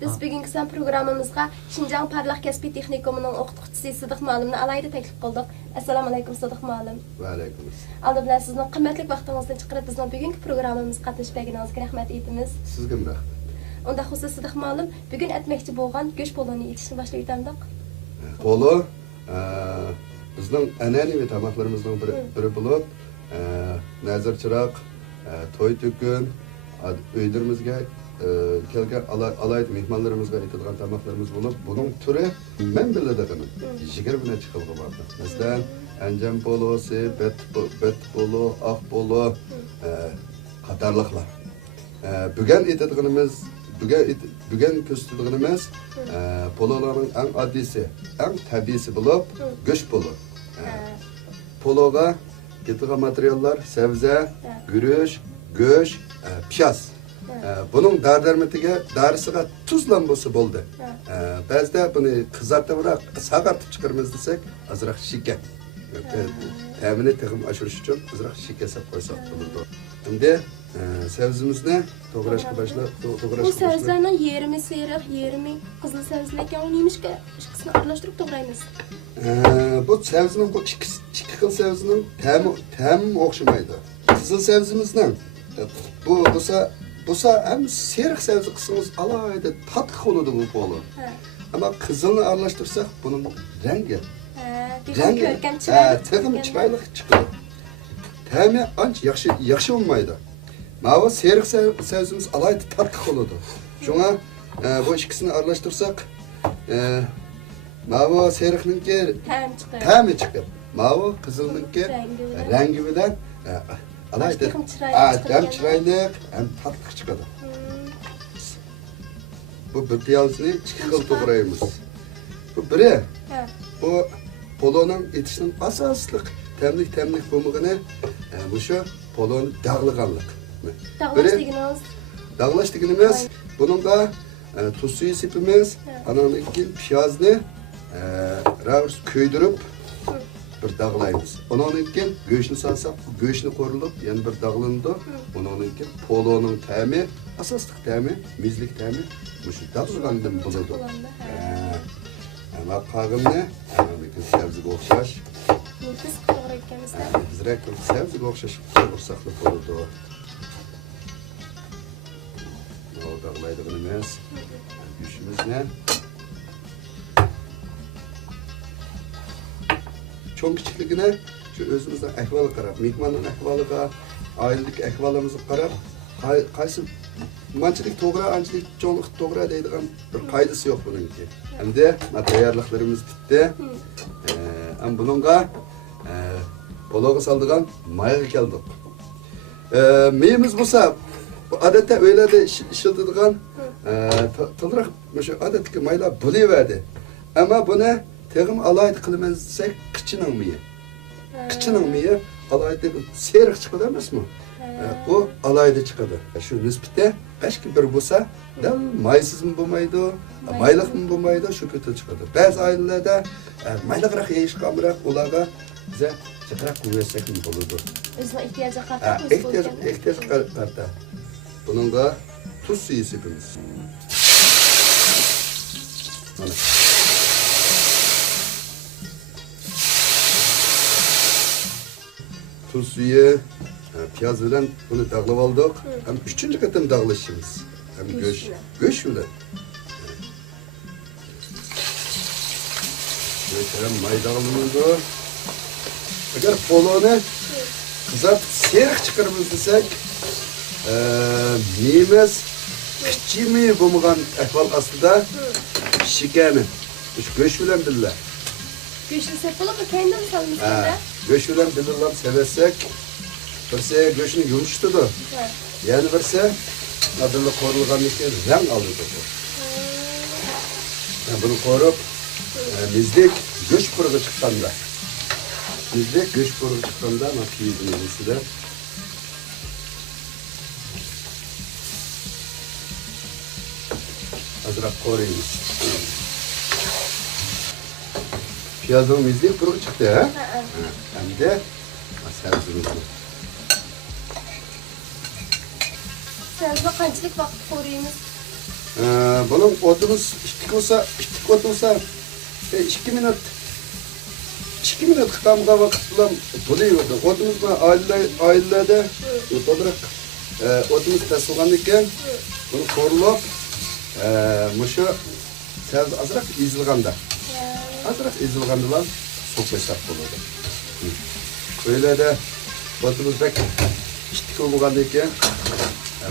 Biz bugungi san programmamizga Şinjan Parlaq Kasbiy Texnikumining o'qituvchisi Sidiq muallimni alayda taklif qildik. Assalomu alaykum Sidiq muallim. Va alaykum assalom. Aldi bilan sizning qimmatli vaqtingizni chiqarib bizning bugungi programmamizga qatnashganingizga rahmat aytamiz. Sizga rahmat. Unda xususan Sidiq muallim bugun aytmoqchi bo'lgan go'sht poloni yetishni boshlayib o'tamdik. Polo bizning an'anaviy tamoqlarimizning biri bo'lib, nazar chiroq, to'y to'kun, uylarimizga kelgan alayda mehmonlarimizga aytilgan tamoqlarimiz bo'lib, buning turi men biladiganim 20 necha xilga bordi. Masalan, anjam polosi, bet polo, oq polo qatorliqlar. Bugun aytadiganimiz bugun ko'rsatadiganimiz pololarning eng oddiysi, eng tabiiysi bo'lib, go'sht polo. Pologa ketadigan materiallar sabza, guruch, go'sht, piyaz. Bunun darisiga tuzlan bo'lsa bo'ldi. Ba'zida buni qizartirib, saqartib chiqaramiz desak, azroq shikar. Ta'mini taqim oshirish uchun azroq shikar solib qo'ysak bo'ladi. Endi sabzimizni to'g'rashga boshlab, Bu sabzlarning yerimi seriq, yerimi qizil sabzlar ekan, uni yemishga ikkisini aralashtirib to'g'raymiz. Bu sabzining bu ikki xil sabzining ta'mi o'xshamaydi. Qizil sabzimizning bu bo'lsa ham seriq sabzi qismimiz alayda tatlı bo'ladi bu polo. Ama qizilni aralashtirsak buning rangi taqim chiroyli chiqadi. Ta'mi ancha yaxshi bo'lmaydi. Mana seriq sabzimiz alayda tatlı bo'ladi. Shunga bu ikkisini aralashtirsak mana seriqninki ta'mi chiqadi. Mana qizilninki rangi bilan alayda hem chiroyli hem tatlı chiqadi. Bu bir piyozini ikki xil to'g'raymiz. Bu biri bu poloning etishning asosliq tamlik bo'lmagani bu shu poloni dag'laganlik. Dag'lash deganimiz buningga tuz suvi sepimiz, andan keyin piyozni ravs kuydirib bir dağlaymiz. Ondan keyin go'shtni solsak, go'shtni qo'rilib, yana bir dağlanadi. Ondan keyin polonun ta'mi, asosliq ta'mi, mizlik ta'mi shu dağlangandan bo'ladi. Ama qag'imni, lekin sabziga o'xshash. Biz to'g'rayotganimizda bizrak sabziga o'xshash qilsak bo'ladi. Bu dağlaydiganimiz go'shtimizni çoğun kichikligini şu özümüzden ahvoli qarab, mehmonning ahvoliga, oilalik ahvolimizni qarab, qaysi manchilik to'g'ri, anchalik cho'nlik to'g'ri deydigan bir qoidasi yo'q buningki. Endi tayyorliklarimiz bitdi. Ham buningga pologa soldigan mayga keldik. Meyimiz bo'lsa, odatda o'ylarda ishiladigan tilroq o'sha odatdagi maylar bo'laveradi. Ammo buni Tegim alayda qilamiz desak, qichining miyi alayda seriq chiqadi emasmi? Bu alayda chiqadi. Shu nisbətdə qashki bir bo'lsa, dal maysizmi bo'lmaydi, mayliqmi bo'lmaydi, shu kötü chiqadi. Ba'zi oilalarda mayliqroq yeyishga amroq ularga biza chiqroq qo'ysak bo'ladi. O'zining ehtiyojiga qarab ehtiyoj qarata. Buningga tuz suvi sepamiz. Mana tuz suyu, piyaz bilan bunu dağlab aldık. Hem üçüncü qatam dağlaşımız. Hem göç bilan. Hem may dağılımızda. Eğer polonu kızartıp seriq çıkarımız desek, meyimiz kichimi bo'lmagan ahvol aslida shikarni göç bilan birga. Go'shtni sepilib, kendimiz salimizda. Go'sht bilan birga sevsek, birse go'shtni yumshatadi. Yani birse adını qo'rilgandan keyin rang oladi bu. Bunu qo'rib, bizlik go'sht qurugi chiqqanda, makiyizimizda azroq qo'raymiz. Piyazın mizlik quruq chiqdi, ha? Hamda sabzimizni. Sabzi qanchalik vaqt qo'raymiz? Bunun otumuz ikki ot olsa 2 minut 2 minut tamga vaqt bilan bo'layverdi. Otumuz oilada to'liq otumuz tasılgan ekan, bunu qo'rlab mushu sabzi azroq ezilganda. Azroq ezilgandalar suv qo'ysak bo'ladi. Öylede otumuz bek ishtik bo'lgan ekan,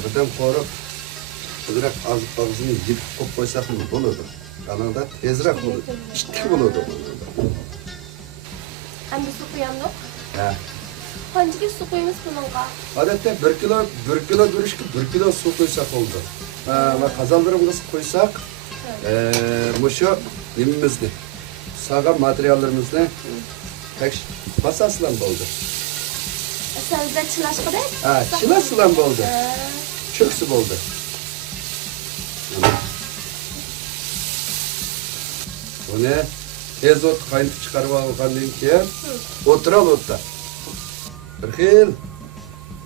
birdan qo'rib azroq og'zini yeb qo'ysak bo'ladi. Anada tezroq bo'ladi. Ishtik bo'ladi. Endi su qo'yamiz. Ha. Qanchaga su qo'yamiz bunga? Odatda 1 kilo go'shtga 1 kilo suv qo'ysak bo'ldi. Va qazonlarimizni qo'ysak, mushu nimamizni, sog'an materiallarimizni teksh basaslan bo'ldi. Sabzi chilashqida? Ha, chilashlan bo'ldi. Cho'ksi bo'ldi. Buni tez o't qaynatib chiqarib olgandan keyin o'tiral o'tda. Bir xil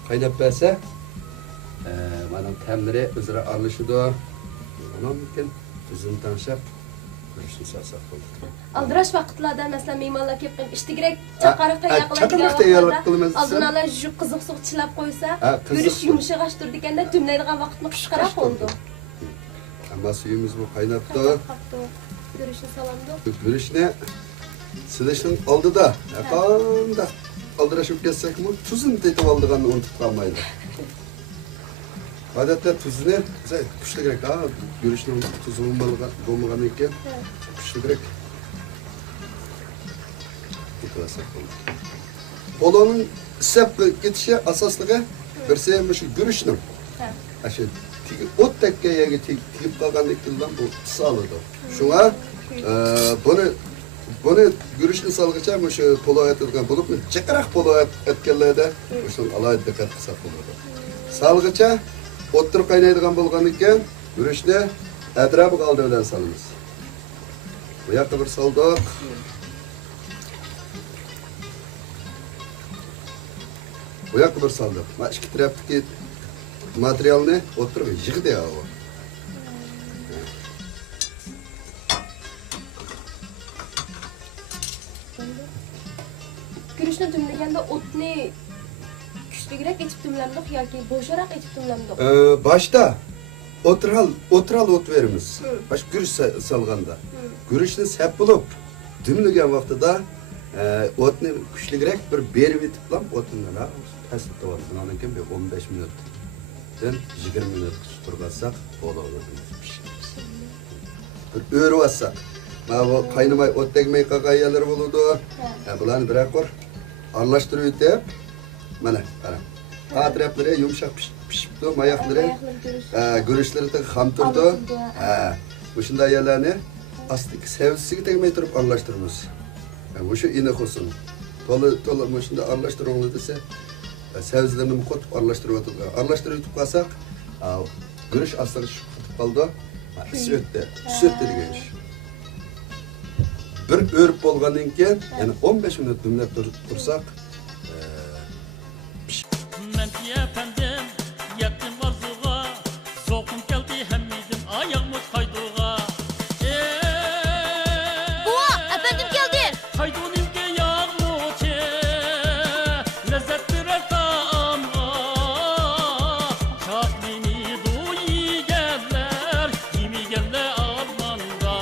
qaynab bersa, mana ta'miri o'zaro aralashadi. Undan keyin tuzini tanshab ko'rishni sarsak bo'ldi. Aldirash vaqtlarda masalan mehmonlar kelib qolib ishtigirak chaqariq qilamiz. Oldin ola qiziq suv chilab qo'ysa, yurish yumshag'ash turdi ekanda dumlaydigan vaqtni xushqarab bo'ldi. Amma suyimiz bu qaynabdi. Görüşün salamdı. Görüşne silishning oldida qanday aldirashib ketsakmi, tuzini tetib oldiganni unutib qolmaydi. Odatda tuzni kuchliroq, görüşning tuzi bo'lmagan ekan, kuchliroq tetib bo'ladi. Poloning isab ketishi asosligi birse shu görüşning. Aşı ot tekke'ye tigib qolganligidan bu saladi. Şuna bunu görüşni salgıcha şu polo etgan bo'lib, jiqroq polo etganlarda o'sha alohida diqqat qilsak bo'ladi. Salgıcha o'ttirib qaynaydigan bo'lgan ekan, görüşni atrofiga oldi bilan solamiz. Bu yoqqa bir soldik. Bu yoqqa bir soldik. Mana ikki tarafdagi materialni o'ttirib yig'di ya. Görüşni dumlaganda o'tni kuchliroq etib dumlandik yoki bo'sharoq etib dumlandik? Başta o'tiral o't verimiz. Baş gürüş salganda. Gürüşni sap bo'lib dumlagan vaqtida o'tni kuchliroq bir berib etiblam o'tni pastga olib, undan keyin 15 minut 20 minut turgazsak bo'ladi. Bir o'rib olsak, mana bu qaynamay o't tegmay qolgan yerlar bo'ladi. Bularni biroq aralashtirib o'tib, mana qarang. Atroflari yumshoq pishibdi, mayoqlari, go'rishlari ham turdi. O'shunday yerlarni astik sevsiga tegmay turib aralashtiramiz. O'sha iniq olsin. To'la shunda aralashtiringlar desa, sevzilarni qo'yib aralashtirib o'tadi. Aralashtirib o'tib qolsak, go'rish astiga chiqib qoldi. Süt degan ish. Bir o'rib bo'lgandan keyin, ya'ni 15 minut dumlab tursak, men efendim yettim arzuga, soğukum geldi hemidim ayağımız kaydığa. Baba, efendim geldi. Kaydın ilge yağmurçe, lezzet birer tamga. Şaklini duyi geller, kimi geller armanda.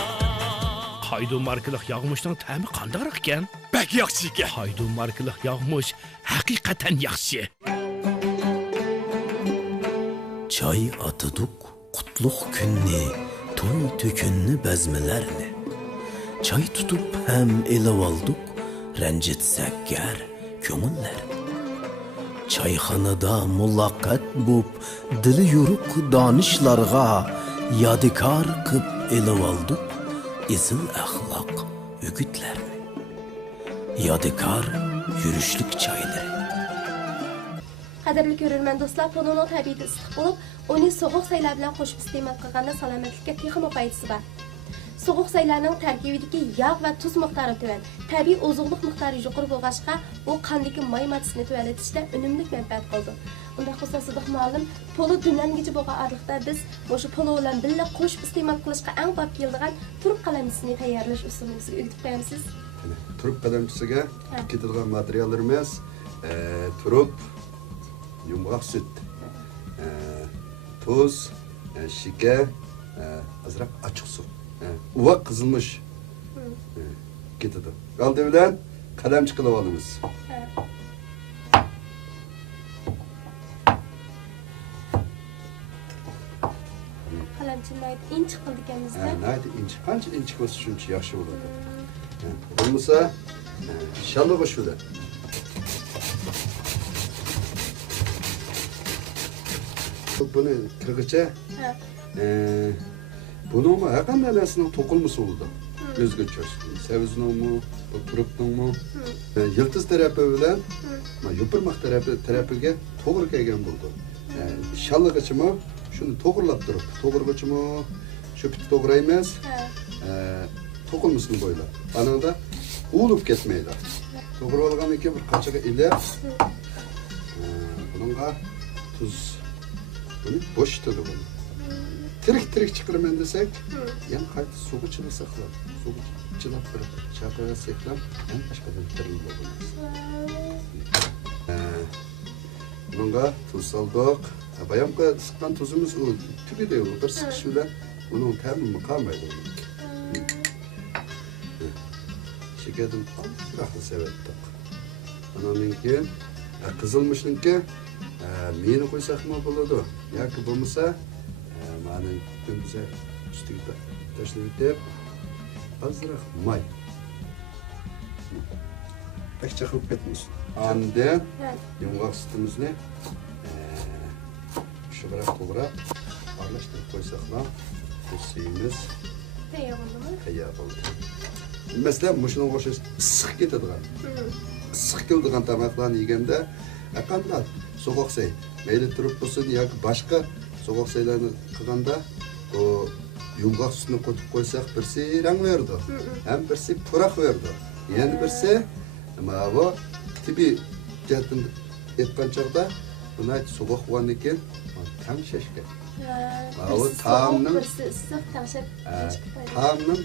Haydun markalık yağmışdan təmi qandarıq ekan? Bək yaxşı ekan. Haydun markalık yağmış haqiqatan yaxşı. Çay atadık qutluk günni, toy tökünni bezmelerni. Çay tutup hem elev aldık, rencitsek ger köngüllerni. Çayxanada mullaqqat bop, dili yuruk danışlarga, yadikar qıp elev aldık, izil ahlak ögütlerni. Yadikar yürüşlük çayları. Qadrli ko'rarman do'stlar, poloning tabiati issiq bo'lib, uni sovuq saylar bilan qo'shib iste'mol qilganda salomatlikka texnik foydasi bor. Sovuq saylarning tarkibidagi yog' va tuz miqdori tuvan, tabiiy oziqlik miqdori yuqori bo'lg'achqa, u qandagi may maddasini tuvalatishda unumli manfaat qildi. Unda xususiyatda ma'lum polo dunyogacha bo'lgan arliqda biz o'sha polo bilan birga qo'shib iste'mol qilishga eng bop keladigan turk qalamchisini tayyorlash usulini sizga o'rgatib qo'yamiz. Turp qalamchisiga ketadigan materiallarimiz turp, yumg'oq sut, tuz, shakar, azroq ochiq suv, uvaq qizilmish ketadi. Oldi bilan qalamchi qilib olamiz. Qalamchilar inch qildi ekanmizda. Naydi inch, qancha inch bo'lsa shuncha yaxshi bo'ladi. Bo'lmasa, shalloq shuda. Buni kirgicha bunun mu? Qanday narsaning to'qilmasi bo'ldi. O'zgacha. Savizning bu turibning yiltiz tarafi bilan yopirmoq tarafiga to'g'ri kelgan bo'ldi. Shallig'ichimi shuni to'g'rilab turib, to'g'rigichimi shu bitta to'g'ri emas. To'qilmasini bo'ylab. Anada ulib ketmaydi. To'g'ri olgandan keyin bir qachaga ilib, bunga tuz buni bo'shitadi buni. Tirik chiqiraman desak, yana qayta suvga chilasak ham, suvga chilab turib, chaqirasak ham, yana boshqadan tiriladi. Bunga tuz soldik. Bayamqa siqqan tuzimiz u tugida bir siqish bilan uning ta'mi qolmaydi. Şekerden azroq sevetdik. Ondan keyin qizilmishniki meni qo'ysakmi bo'ladi. Yoki bo'lmasa, ma'ni kunduza ustiga tashlab o'tib, azroq may. Pekcha qilib ketmiz. Endi yumg'oq sutimizni shubraq to'g'rab aralashtirib qo'ysak ham, suyimiz tayyor bo'ldi. Mesela muşunun qo'shish issiq ketadigan. Issiq keladigan tamoqlarni yeganda qanday so'g'oq say, mayli turib bo'lsin yoki boshqa so'g'oq saylarni qilganda o yumg'oq sutni qo'yib qo'ysak birsi rang berdi. Ham birsi puraq berdi. Yana birsi nima bu tibi jihatdan aytgan chog'da buni so'g'oq bo'lganiki tam shashka. Taamның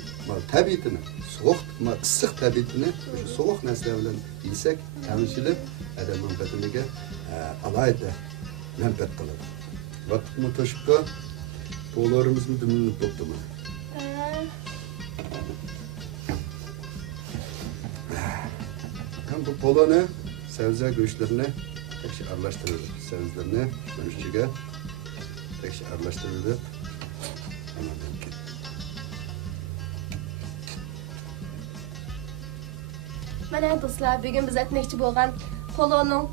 tabiatini, soğuk, ıssiq tabiatini, soğuk narsalar bilan yesak, tanishilib, odamning badaniga alayda manfaat qiladi. Vaqtni to'shibqa pololarimizni dimlanib bo'libdimi? Ham bu poloni, sabzi go'shtlarini aralashtirib, sabzilarni ustiga aralashtirilib, Mana do'stlar, bugun biz aytmoqchi bo'lgan poloning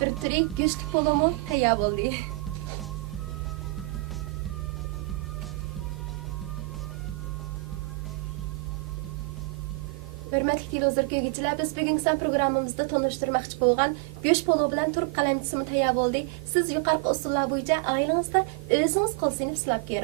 bir turi go'shtli polomi tayyor bo'ldi. Hurmatli televizor ko'ruvchilar, biz bugungi programmamizda tanishtirmoqchi bo'lgan go'sht polo bilan turk qalamchisi tayyor bo'ldi. Siz yuqorqi usullar bo'yicha oilangizda o'zingiz qo'l sinib silab ko'ring.